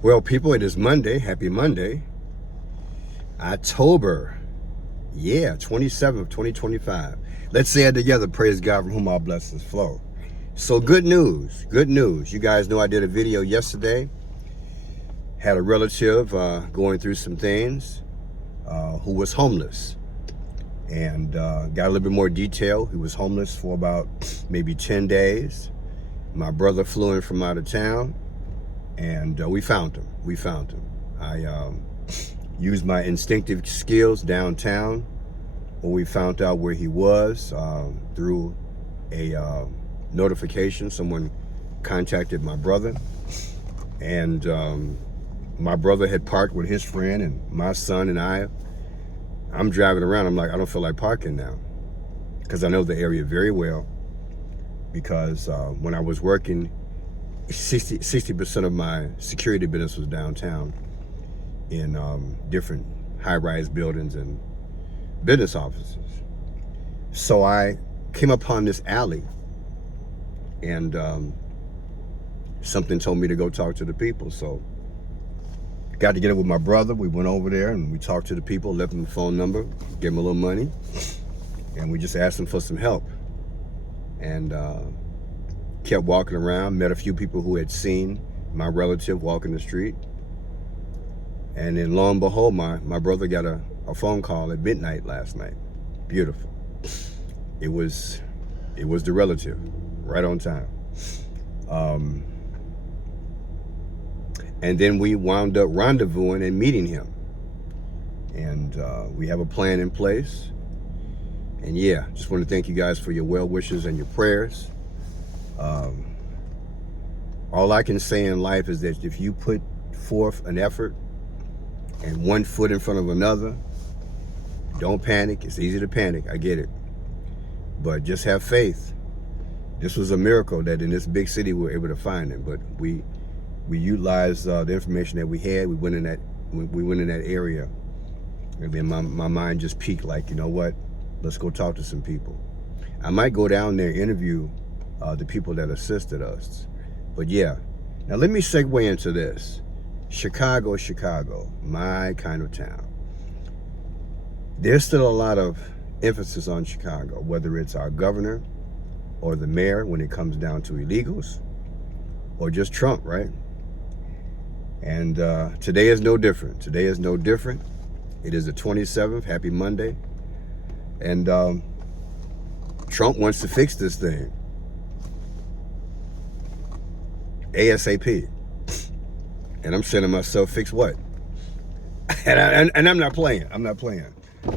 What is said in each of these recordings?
Well, people, it is Monday. Happy Monday. October, 27th, 2025. Let's say it together. Praise God from whom all blessings flow. So good news. Good news. You guys know I did a video yesterday. Had a relative going through some things who was homeless. And got a little bit more detail. He was homeless for about maybe 10 days. My brother flew in from out of town. And we found him. I used my instinctive skills downtown when we found out where he was through a notification. Someone contacted my brother. And my brother had parked with his friend and my son and I'm driving around. I'm like, I don't feel like parking now. Because I know the area very well. Because when I was working, 60% of my security business was downtown in different high-rise buildings and business offices. So I came upon this alley and something told me to go talk to the people. So got together with my brother. We went over there and we talked to the people, left them the phone number, gave them a little money, and we just asked them for some help. And kept walking around, met a few people who had seen my relative walking the street. And then lo and behold, my brother got a phone call at midnight last night. Beautiful. It was the relative, right on time. And then we wound up rendezvousing and meeting him. And we have a plan in place. And yeah, just want to thank you guys for your well wishes and your prayers. All I can say in life is that if you put forth an effort and one foot in front of another, don't panic. It's easy to panic, I get it. But just have faith. This was a miracle that in this big city we were able to find him. But we utilized the information that we had. We went in that area. And then my mind just peaked like, you know what? Let's go talk to some people. I might go down there, interview the people that assisted us. But yeah, now let me segue into this. Chicago, my kind of town. There's still a lot of emphasis on Chicago, whether it's our governor or the mayor when it comes down to illegals, or just Trump, right? And today is no different. It is the 27th, happy Monday. And Trump wants to fix this thing ASAP. And I'm saying to myself, fix what? and I'm not playing.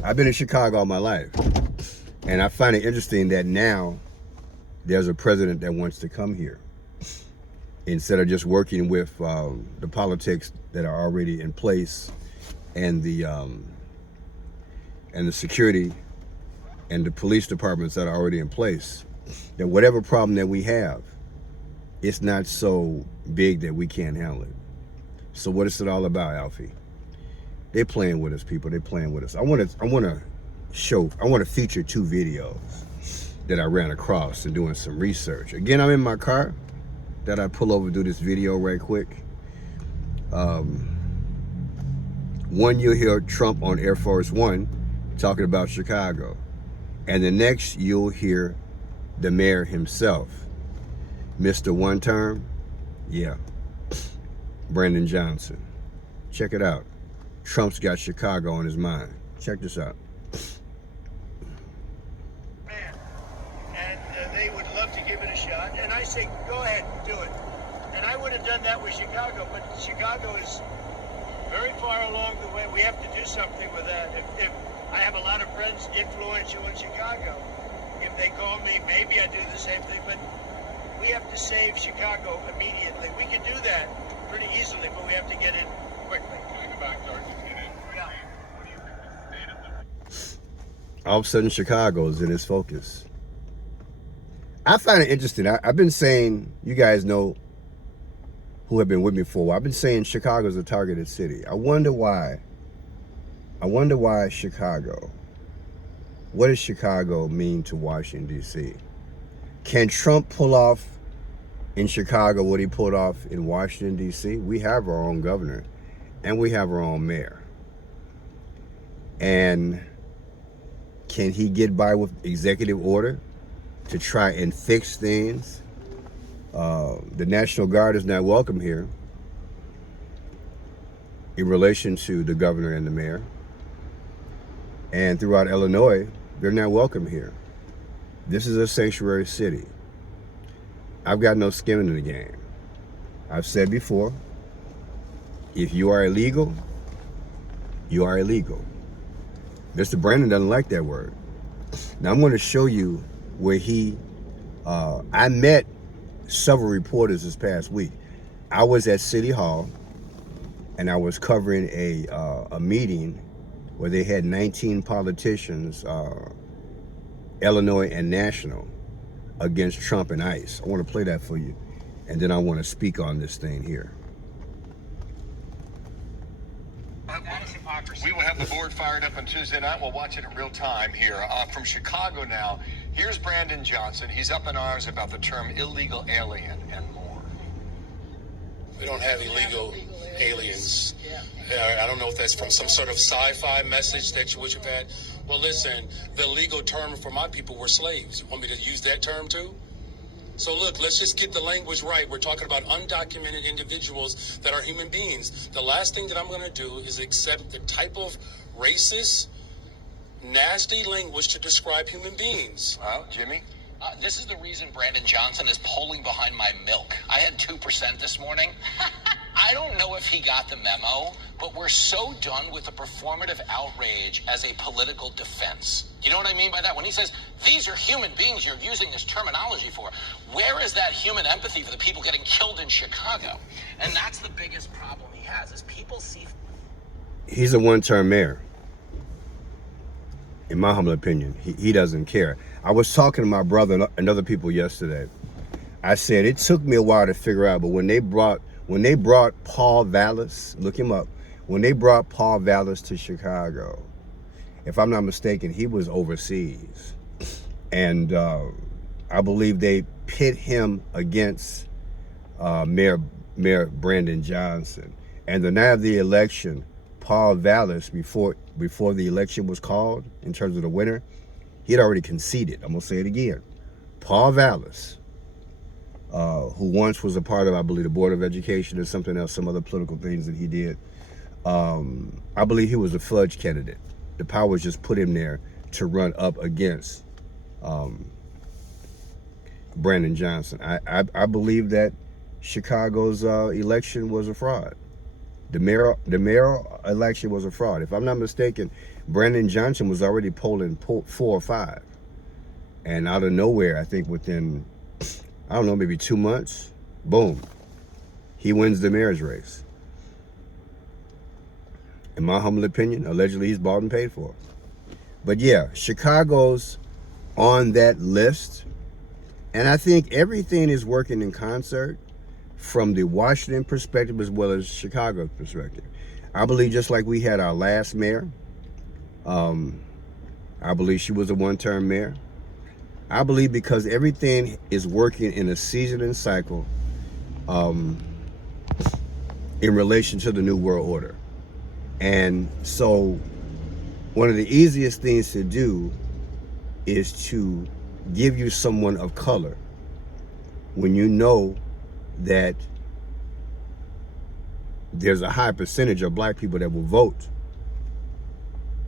I've been in Chicago all my life. And I find it interesting that now there's a president that wants to come here instead of just working with the politics that are already in place and the security and the police departments that are already in place. That whatever problem that we have, it's not so big that we can't handle it. So what is it all about, Alfie? They're playing with us, people. They're playing with us. I want to feature two videos that I ran across and doing some research. Again, I'm in my car. That I pull over, do this video right quick. One, you'll hear Trump on Air Force One talking about Chicago. And the next, you'll hear the mayor himself, Mr. One Term, yeah, Brandon Johnson. Check it out. Trump's got Chicago on his mind. Check this out. Man, and they would love to give it a shot. And I say, go ahead, do it. And I would have done that with Chicago, but Chicago is very far along the way. We have to do something with that. If I have a lot of friends influential in Chicago. If they call me, maybe I do the same thing, but we have to save Chicago immediately. We can do that pretty easily, but we have to get in quickly. Can I go back to Argentina? Yeah. What do you think the state of the... All of a sudden, Chicago's in its focus. I find it interesting. I've been saying, you guys know who have been with me for a while, I've been saying Chicago's a targeted city. I wonder why Chicago? What does Chicago mean to Washington, D.C.? Can Trump pull off in Chicago, what he pulled off in Washington, D.C., we have our own governor and we have our own mayor. And can he get by with executive order to try and fix things? The National Guard is not welcome here in relation to the governor and the mayor. And throughout Illinois, they're not welcome here. This is a sanctuary city. I've got no skin in the game. I've said before, if you are illegal, you are illegal. Mr. Brandon doesn't like that word. Now I'm going to show you where I met several reporters this past week. I was at City Hall and I was covering a meeting where they had 19 politicians, Illinois and national, against Trump and ICE. I want to play that for you, and then I want to speak on this thing here. We will have the board fired up on Tuesday night. We'll watch it in real time here. From Chicago now, here's Brandon Johnson. He's up in arms about the term illegal alien and more. We don't have illegal aliens. I don't know if that's from some sort of sci-fi message that you would have had. Well, listen, the legal term for my people were slaves. You want me to use that term too? So look, let's just get the language right. We're talking about undocumented individuals that are human beings. The last thing that I'm going to do is accept the type of racist, nasty language to describe human beings. Well, Jimmy? This is the reason Brandon Johnson is polling behind my milk. I had 2% this morning. I don't know if he got the memo, but we're so done with the performative outrage as a political defense. You know what I mean by that? When he says, these are human beings you're using this terminology for, where is that human empathy for the people getting killed in Chicago? And that's the biggest problem he has, is people see... He's a one-term mayor. In my humble opinion, he doesn't care. I was talking to my brother and other people yesterday. I said it took me a while to figure out, but when they brought Paul Vallis, look him up, when they brought Paul Vallis to Chicago, if I'm not mistaken, he was overseas. And I believe they pit him against Mayor Brandon Johnson. And the night of the election, Paul Vallis, before the election was called, in terms of the winner, he had already conceded. I'm going to say it again. Paul Vallis, who once was a part of, I believe, the Board of Education or something else, some other political things that he did, I believe he was a fudge candidate. The powers just put him there to run up against Brandon Johnson. I believe that Chicago's election was a fraud. The mayor election was a fraud. If I'm not mistaken, Brandon Johnson was already polling 4 or 5. And out of nowhere, I think within, I don't know, maybe 2 months, boom, he wins the mayor's race. In my humble opinion, allegedly he's bought and paid for. But yeah, Chicago's on that list. And I think everything is working in concert from the Washington perspective as well as Chicago's perspective. I believe just like we had our last mayor, I believe she was a one-term mayor. I believe because everything is working in a seasoning cycle in relation to the New World Order. And so one of the easiest things to do is to give you someone of color when you know that there's a high percentage of black people that will vote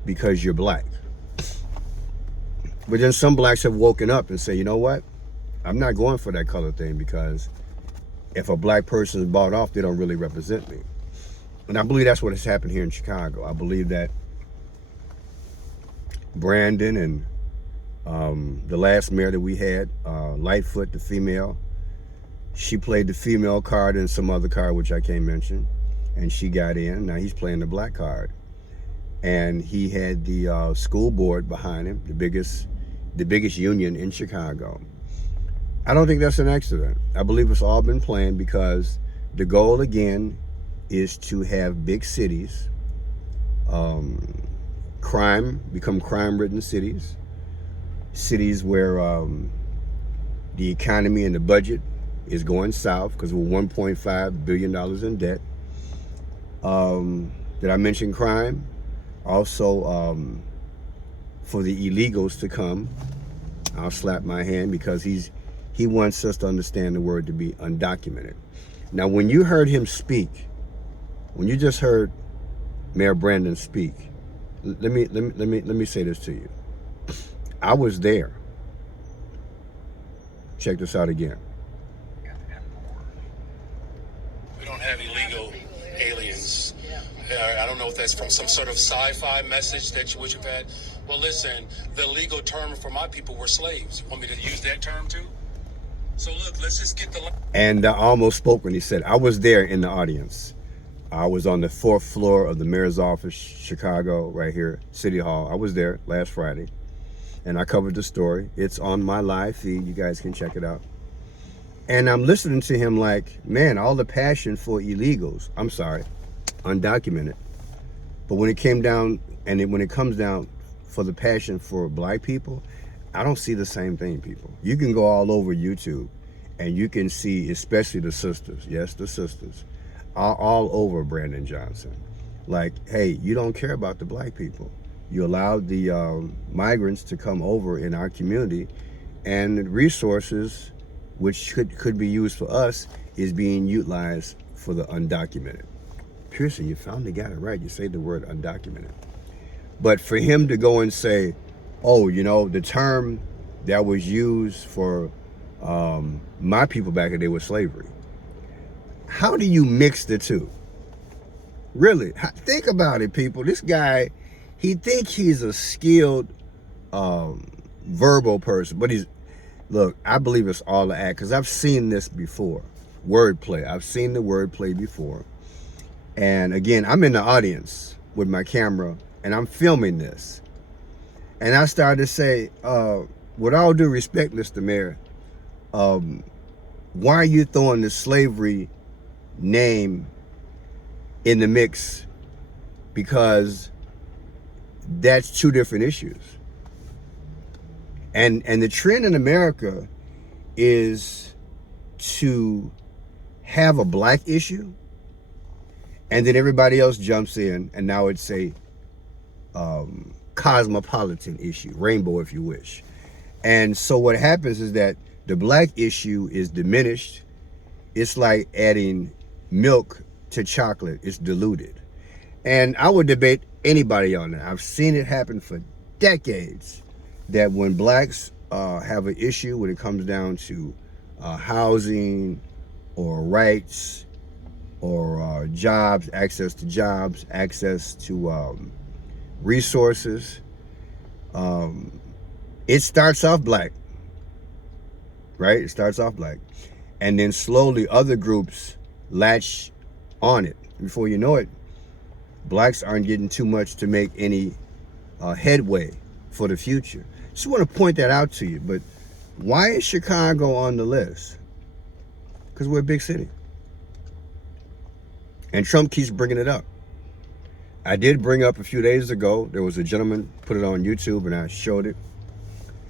because you're black. But then some blacks have woken up and say, you know what? I'm not going for that color thing, because if a black person is bought off, they don't really represent me. And I believe that's what has happened here in Chicago. I believe that Brandon and the last mayor that we had, Lightfoot, the female, she played the female card and some other card, which I can't mention, and she got in. Now he's playing the black card. And he had the school board behind him, the biggest union in Chicago. I don't think that's an accident. I believe it's all been planned, because the goal, again, is to have big cities, become crime-ridden cities where the economy and the budget is going south because we're $1.5 billion in debt. Did I mention crime? Also, for the illegals to come, I'll slap my hand because he wants us to understand the word to be undocumented. Now, when you heard him speak, when you just heard Mayor Brandon speak, let me say this to you. I was there. Check this out again. We don't have illegal aliens. I don't know if that's from some sort of sci-fi message that you've had. Well, listen, the legal term for my people were slaves. You want me to use that term too? So look, let's just get the... And I almost spoke when he said, I was there in the audience. I was on the 4th floor of the mayor's office, Chicago, right here, City Hall. I was there last Friday, and I covered the story. It's on my live feed. You guys can check it out. And I'm listening to him like, man, all the passion for illegals. I'm sorry, undocumented. But when it came down, when it comes down for the passion for black people, I don't see the same thing, people. You can go all over YouTube, and you can see, especially the sisters, yes, the sisters, all over Brandon Johnson. Like, hey, you don't care about the black people. You allowed the migrants to come over in our community, and resources which could be used for us is being utilized for the undocumented. Pearson, you finally got it right. You say the word undocumented. But for him to go and say, oh, you know, the term that was used for my people back in the day was slavery. How do you mix the two? Really, think about it, people. This guy, he thinks he's a skilled verbal person, but look, I believe it's all the act, because I've seen this before. Wordplay. I've seen the wordplay before. And again, I'm in the audience with my camera, and I'm filming this. And I started to say, with all due respect, Mr. Mayor, why are you throwing the slavery name in the mix? Because that's two different issues. And the trend in America is to have a black issue, and then everybody else jumps in, and now it's a cosmopolitan issue, rainbow if you wish. And so what happens is that the black issue is diminished. It's like adding milk to chocolate. It's diluted. And I would debate anybody on that. I've seen it happen for decades, that when blacks have an issue when it comes down to housing or rights or jobs, access to resources, it starts off black, right? It starts off black. And then slowly other groups latch on it. Before you know it, blacks aren't getting too much to make any headway for the future. Just want to point that out to you. But why is Chicago on the list? Because we're a big city. And Trump keeps bringing it up. I did bring up a few days ago, there was a gentleman put it on YouTube, and I showed it,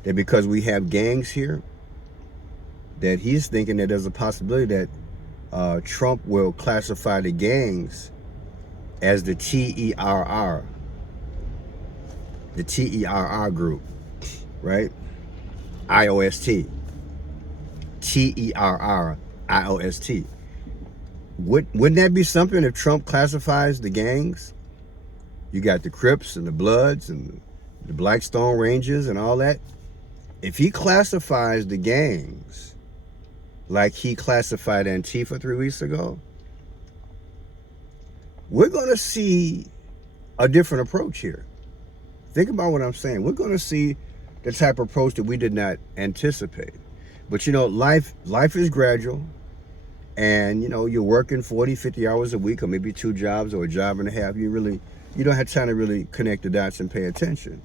that because we have gangs here, that he's thinking that there's a possibility that Trump will classify the gangs as the TERR, the TERR group, right? IOST, TERR, IOST. Wouldn't that be something if Trump classifies the gangs? You got the Crips and the Bloods and the Blackstone Rangers and all that. If he classifies the gangs like he classified Antifa 3 weeks ago, we're going to see a different approach here. Think about what I'm saying. We're going to see the type of approach that we did not anticipate. But, you know, life is gradual. And, you know, you're working 40, 50 hours a week, or maybe 2 jobs or a job and a half. You don't have time to really connect the dots and pay attention.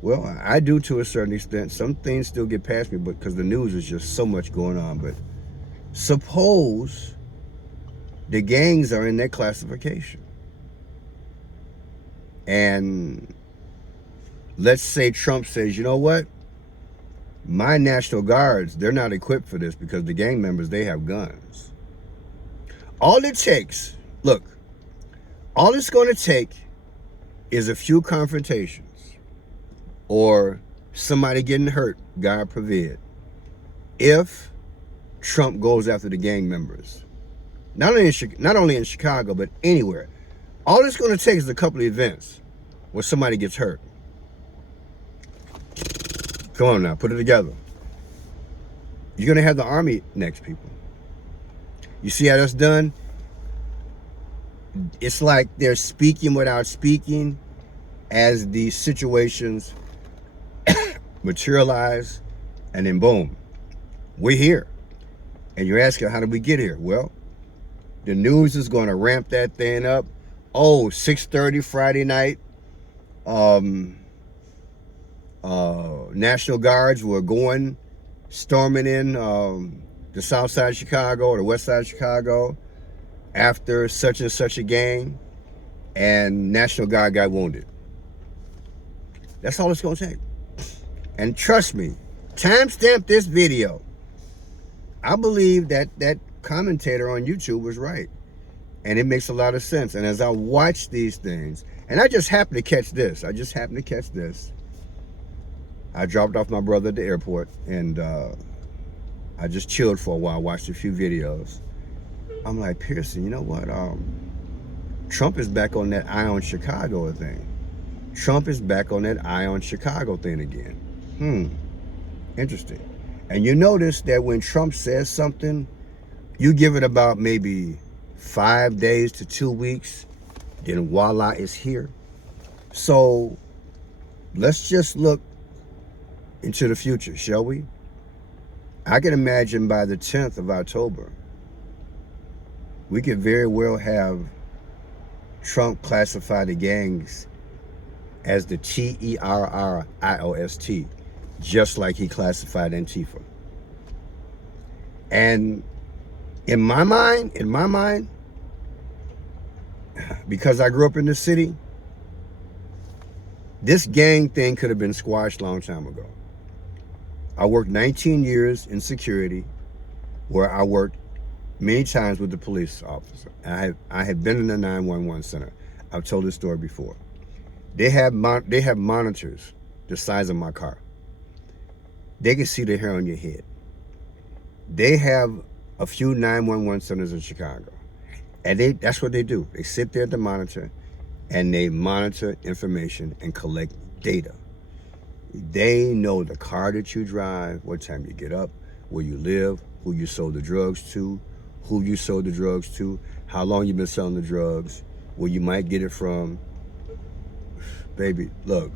Well, I do to a certain extent. Some things still get past me, but because the news is just so much going on. But suppose the gangs are in that classification. And let's say Trump says, you know what? My National Guards, they're not equipped for this because the gang members, they have guns. All it takes, look, all it's going to take is a few confrontations or somebody getting hurt, God forbid, if Trump goes after the gang members. Not only in Chicago, but anywhere. All it's going to take is a couple of events where somebody gets hurt. Come on now, put it together. You're going to have the army next, people. You see how that's done? It's like they're speaking without speaking as these situations materialize, and then boom, we're here. And you're asking, how did we get here? Well, the news is going to ramp that thing up. Oh, 6:30 Friday night. National Guards were storming in the south side of Chicago or the west side of Chicago after such and such a gang, and National Guard got wounded. That's all it's going to take. And trust me, timestamp this video. I believe that commentator on YouTube was right. And it makes a lot of sense. And as I watch these things, and I just happened to catch this. I dropped off my brother at the airport, and I just chilled for a while, watched a few videos. I'm like, Pearson, you know what? Trump is back on that eye on Chicago thing. Trump is back on that eye on Chicago thing again. Interesting. And you notice that when Trump says something, you give it about maybe 5 days to 2 weeks, then voila, it's here. So let's just look into the future, shall we? I can imagine by the 10th of October, we could very well have Trump classify the gangs as the terrorist, just like he classified Antifa. And in my mind, because I grew up in the city, this gang thing could have been squashed a long time ago. I worked 19 years in security, where I worked many times with the police officer. I have been in the 911 center. I've told this story before. They have monitors the size of my car. They can see the hair on your head. They have a few 911 centers in Chicago, and that's what they do. They sit there at the monitor, and they monitor information and collect data. They know the car that you drive, what time you get up, where you live, who you sold the drugs to, how long you've been selling the drugs, where you might get it from. Baby, look,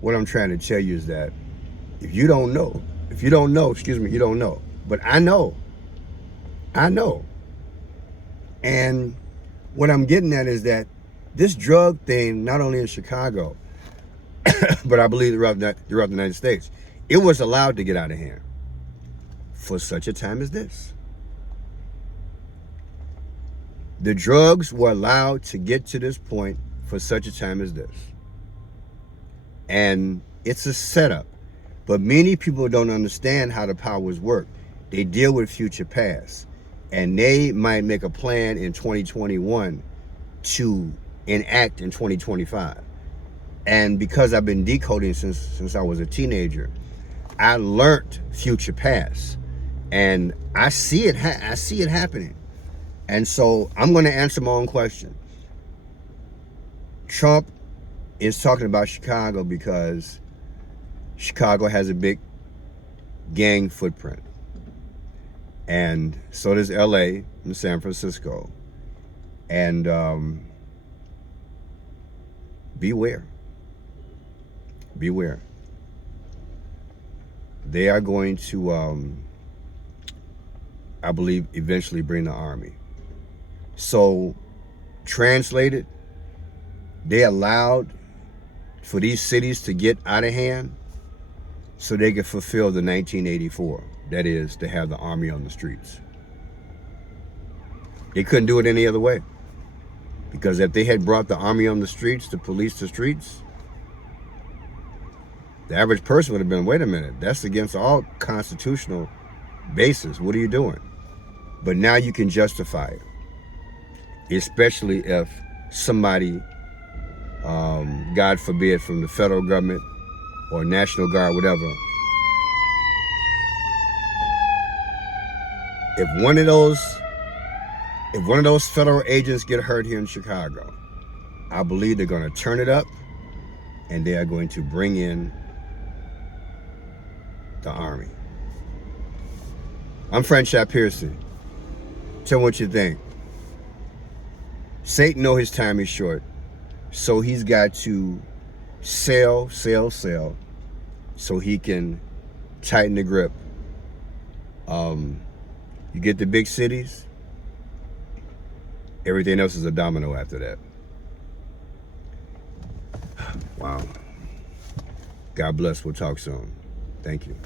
what I'm trying to tell you is that if you don't know, you don't know. But I know. And what I'm getting at is that this drug thing, not only in Chicago, but I believe throughout the United States, it was allowed to get out of hand for such a time as this. The drugs were allowed to get to this point for such a time as this. And it's a setup. But many people don't understand how the powers work. They deal with future past. And they might make a plan in 2021 to enact in 2025. And because I've been decoding since I was a teenager, I learned future past. And I see it happening. And so I'm going to answer my own question. Trump is talking about Chicago because Chicago has a big gang footprint. And so does LA and San Francisco. And beware. They are going to, I believe, eventually bring the army. So, translated, they allowed for these cities to get out of hand so they could fulfill the 1984. That is, to have the army on the streets. They couldn't do it any other way. Because if they had brought the army on the streets to police the streets, The average person would have been, wait a minute, that's against all constitutional basis. What are you doing? But now you can justify it, especially if somebody, God forbid, from the federal government or National Guard, whatever, if one of those federal agents get hurt here in Chicago, I believe they're going to turn it up and they are going to bring in the Army. I'm Franchot Pearson. Tell me what you think. Satan know his time is short, so he's got to sell, so he can tighten the grip. You get the big cities, everything else is a domino after that. Wow. God bless. We'll talk soon. Thank you.